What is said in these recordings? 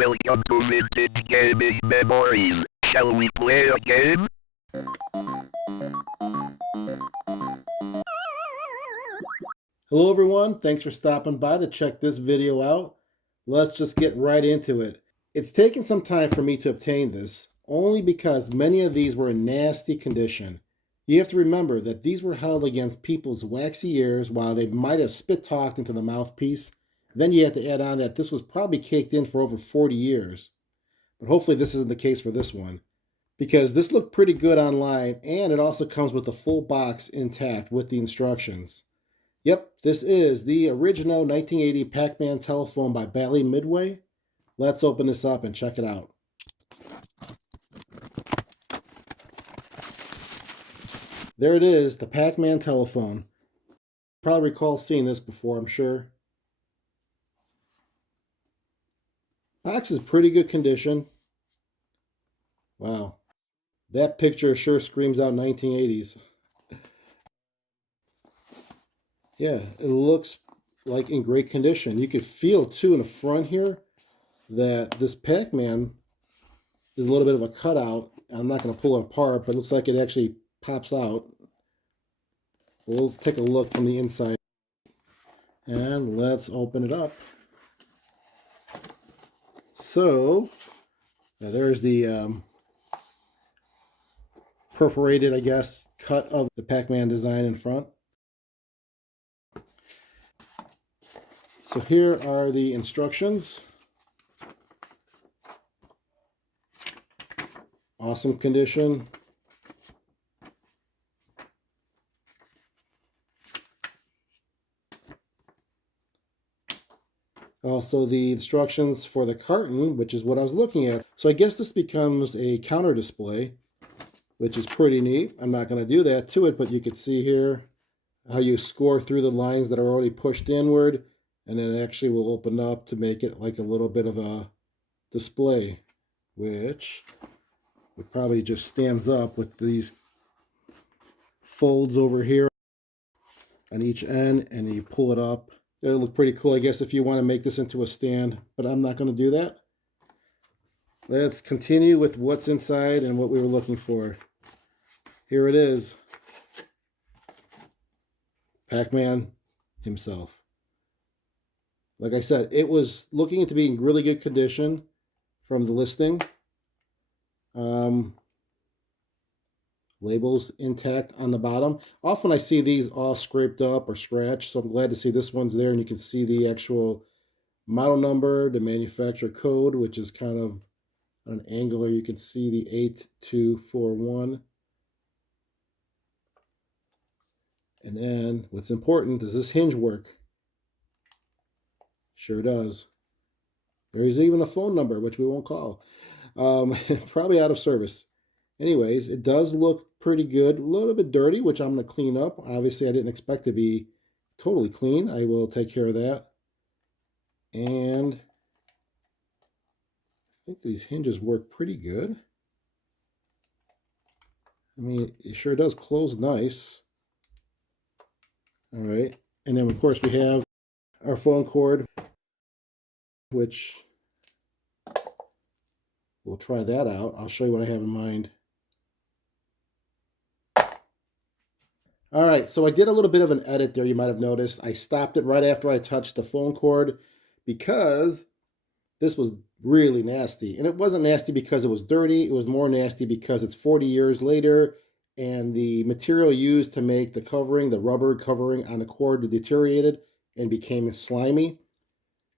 Welcome to Vintage Gaming Memories. Shall we play a game? Hello everyone, thanks for stopping by to check this video out. Let's just get right into it. It's taken some time for me to obtain this, only because many of these were in nasty condition. You have to remember that these were held against people's waxy ears while they might have spit talked into the mouthpiece. Then you have to add on that this was probably caked in for over 40 years. But hopefully this isn't the case for this one, because this looked pretty good online, and it also comes with the full box intact with the instructions. Yep, this is the original 1980 Pac-Man telephone by Bally Midway. Let's open this up and check it out. There it is, the Pac-Man telephone. You probably recall seeing this before, I'm sure. Box is pretty good condition. Wow, that picture sure screams out 1980s. Yeah, it looks like in great condition. You could feel too in the front here that this Pac-Man is a little bit of a cutout. I'm not going to pull it apart, but it looks like it actually pops out. We'll take a look from the inside. And let's open it up. So, there's the perforated, I guess, cut of the Pac-Man design in front. So here are the instructions. Awesome condition. Also the instructions for the carton, which is what I was looking at. So I guess this becomes a counter display, which is pretty neat. I'm not going to do that to it, but you can see here how you score through the lines that are already pushed inward, and then it actually will open up to make it like a little bit of a display, which it probably just stands up with these folds over here on each end, and you pull it up. It'll look pretty cool, I guess, if you want to make this into a stand, but I'm not going to do that. Let's continue with what's inside and what we were looking for. Here it is. Pac-Man himself. Like I said, it was looking to be in really good condition from the listing. Labels intact on the bottom. Often I see these all scraped up or scratched, so I'm glad to see this one's there, and you can see the actual model number, the manufacturer code, which is kind of on an angle. You can see the 8241. And then what's important, does this hinge work? Sure does. There's even a phone number, which we won't call. Probably out of service. Anyways, it does look pretty good. A little bit dirty, which I'm going to clean up. Obviously, I didn't expect to be totally clean. I will take care of that. And I think these hinges work pretty good. I mean, it sure does close nice. All right. And then, of course, we have our phone cord, which we'll try that out. I'll show you what I have in mind. All right, so I did a little bit of an edit there, you might have noticed. I stopped it right after I touched the phone cord because this was really nasty. And it wasn't nasty because it was dirty. It was more nasty because it's 40 years later and the material used to make the covering, the rubber covering on the cord, deteriorated and became slimy.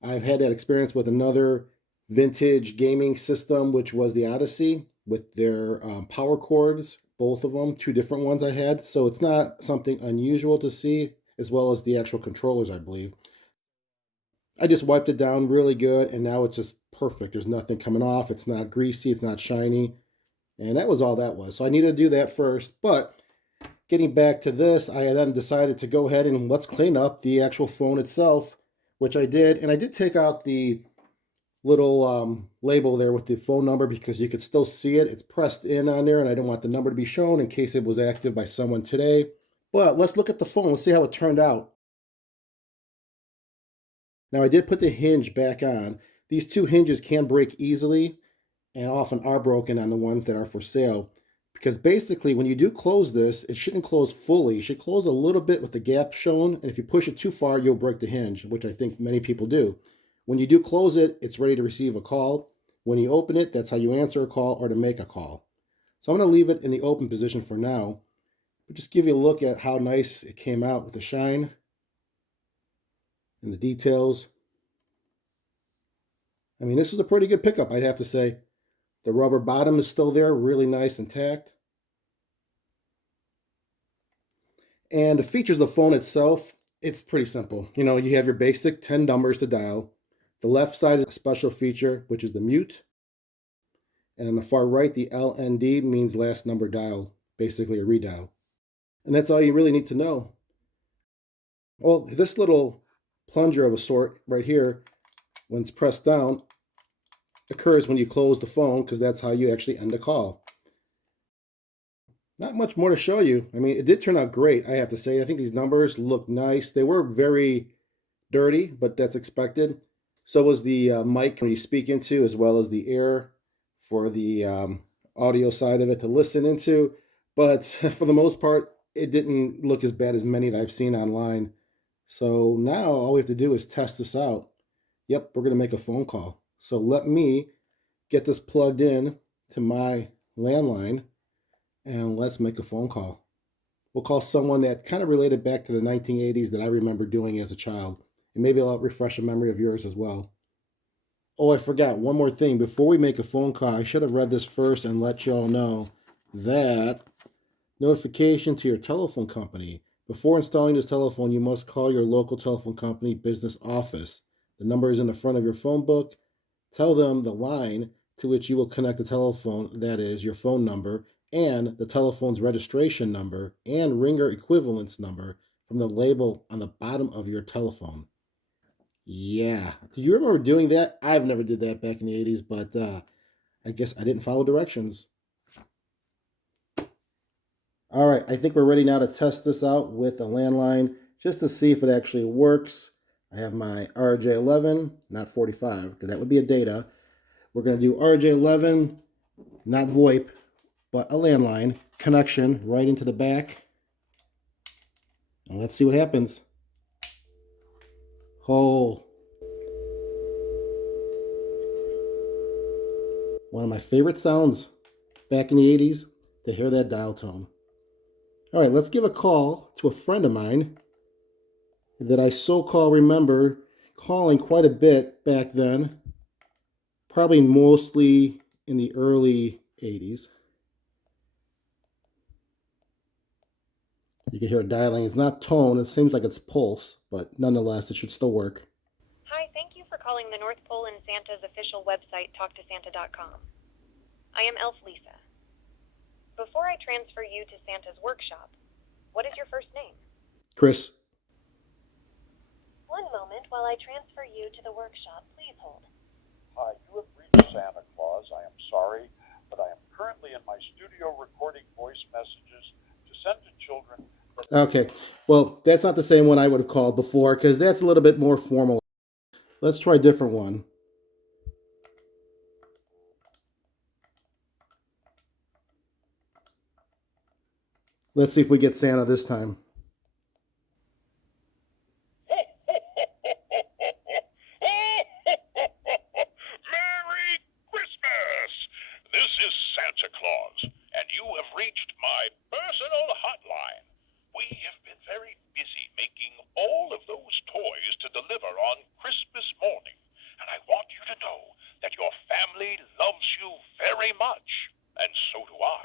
I've had that experience with another vintage gaming system, which was the Odyssey, with their power cords. Both of them, two different ones I had. So it's not something unusual to see, as well as the actual controllers, I believe. I just wiped it down really good, and now it's just perfect. There's nothing coming off. It's not greasy. It's not shiny. And that was all that was. So I needed to do that first. But getting back to this, I then decided to go ahead and let's clean up the actual phone itself, which I did. And I did take out the little label there with the phone number because you could still see it. It's pressed in on there, and I didn't want the number to be shown in case it was active by someone today. But let's look at the phone. Let's see how it turned out. Now I did put the hinge back on. These two hinges can break easily and often are broken on the ones that are for sale. Because basically, when you do close this, it shouldn't close fully. It should close a little bit with the gap shown. And if you push it too far, you'll break the hinge, which I think many people do. When you do close it, it's ready to receive a call. When you open it, that's how you answer a call or to make a call. So I'm going to leave it in the open position for now. But just give you a look at how nice it came out with the shine and the details. I mean, this is a pretty good pickup, I'd have to say. The rubber bottom is still there, really nice intact. And the features of the phone itself, it's pretty simple. You know, you have your basic 10 numbers to dial. The left side is a special feature, which is the mute. And on the far right, the LND means last number dial, basically a redial. And that's all you really need to know. Well, this little plunger of a sort right here, when it's pressed down, occurs when you close the phone, because that's how you actually end a call. Not much more to show you. I mean, it did turn out great, I have to say. I think these numbers look nice. They were very dirty, but that's expected. So was the mic when you speak into, as well as the air for the audio side of it to listen into. But for the most part, it didn't look as bad as many that I've seen online. So now all we have to do is test this out. Yep, we're going to make a phone call. So let me get this plugged in to my landline and let's make a phone call. We'll call someone that kind of related back to the 1980s that I remember doing as a child. And maybe I'll refresh a memory of yours as well. Oh, I forgot one more thing. Before we make a phone call, I should have read this first and let you all know that notification to your telephone company. Before installing this telephone, you must call your local telephone company business office. The number is in the front of your phone book. Tell them the line to which you will connect the telephone, that is, your phone number, and the telephone's registration number and ringer equivalence number from the label on the bottom of your telephone. Yeah. Do you remember doing that? I've never did that back in the 80s, but I guess I didn't follow directions. All right, I think we're ready now to test this out with a landline just to see if it actually works. I have my RJ11, not 45, because that would be a data. We're going to do RJ11, not VoIP, but a landline connection right into the back. And let's see what happens. Oh. One of my favorite sounds back in the 80s to hear that dial tone. All right, let's give a call to a friend of mine that I so-called remember calling quite a bit back then, probably mostly in the early 80s. You can hear it dialing. It's not tone, it seems like it's pulse, but nonetheless, it should still work. Hi, thank you for calling the North Pole and Santa's official website, talktosanta.com. I am Elf Lisa. Before I transfer you to Santa's workshop, what is your first name? Chris. One moment while I transfer you to the workshop. Please hold. Hi, you have reached Santa Claus. I am sorry, but I am currently in my studio recording voice messages to send to children. Okay, well, that's not the same one I would have called before, because that's a little bit more formal. Let's try a different one. Let's see if we get Santa this time. Merry Christmas! This is Santa Claus, and you have reached my personal hotline. We have been very busy making all of those toys to deliver on Christmas morning, and I want you to know that your family loves you very much, and so do I.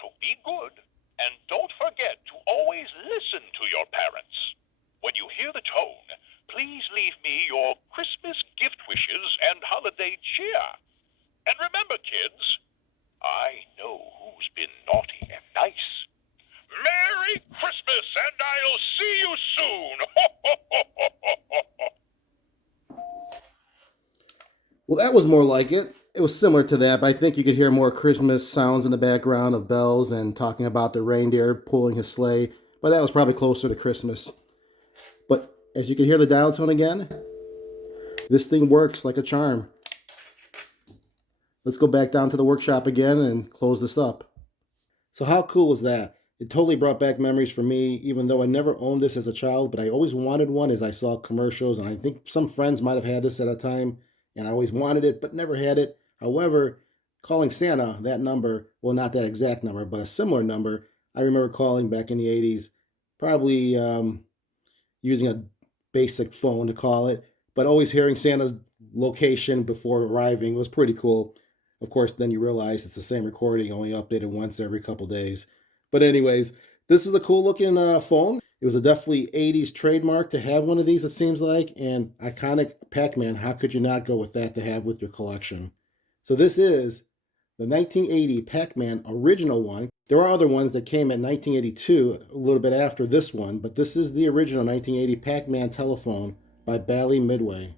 So be good, and don't forget to always listen to your parents. When you hear the tone, please leave me your Christmas gift wishes and holiday cheer. And remember, kids, I know who's been naughty and nice. Merry Christmas, and I'll see you soon. Well, that was more like it. It was similar to that, but I think you could hear more Christmas sounds in the background of bells and talking about the reindeer pulling his sleigh, but that was probably closer to Christmas. But as you can hear the dial tone again, This thing works like a charm. Let's go back down to the workshop again and close this up. So how cool was that? It totally brought back memories for me, even though I never owned this as a child, but I always wanted one as I saw commercials, and I think some friends might have had this at a time, and I always wanted it, but never had it. However, calling Santa, that number, well, not that exact number, but a similar number, I remember calling back in the 80s, probably using a basic phone to call it, but always hearing Santa's location before arriving was pretty cool. Of course, then you realize it's the same recording, only updated once every couple days. But anyways, this is a cool looking phone. It was a definitely 80s trademark to have one of these, it seems like, and iconic Pac-Man. How could you not go with that to have with your collection? So this is the 1980 Pac-Man original one. There are other ones that came in 1982, a little bit after this one, but this is the original 1980 Pac-Man telephone by Bally Midway.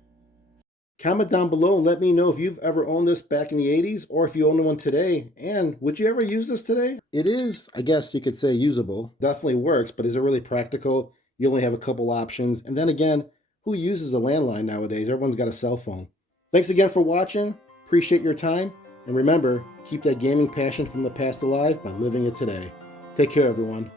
Comment down below and let me know if you've ever owned this back in the 80s or if you own one today. And would you ever use this today? It is, I guess you could say, usable. Definitely works, but is it really practical? You only have a couple options. And then again, who uses a landline nowadays? Everyone's got a cell phone. Thanks again for watching. Appreciate your time. And remember, keep that gaming passion from the past alive by living it today. Take care, everyone.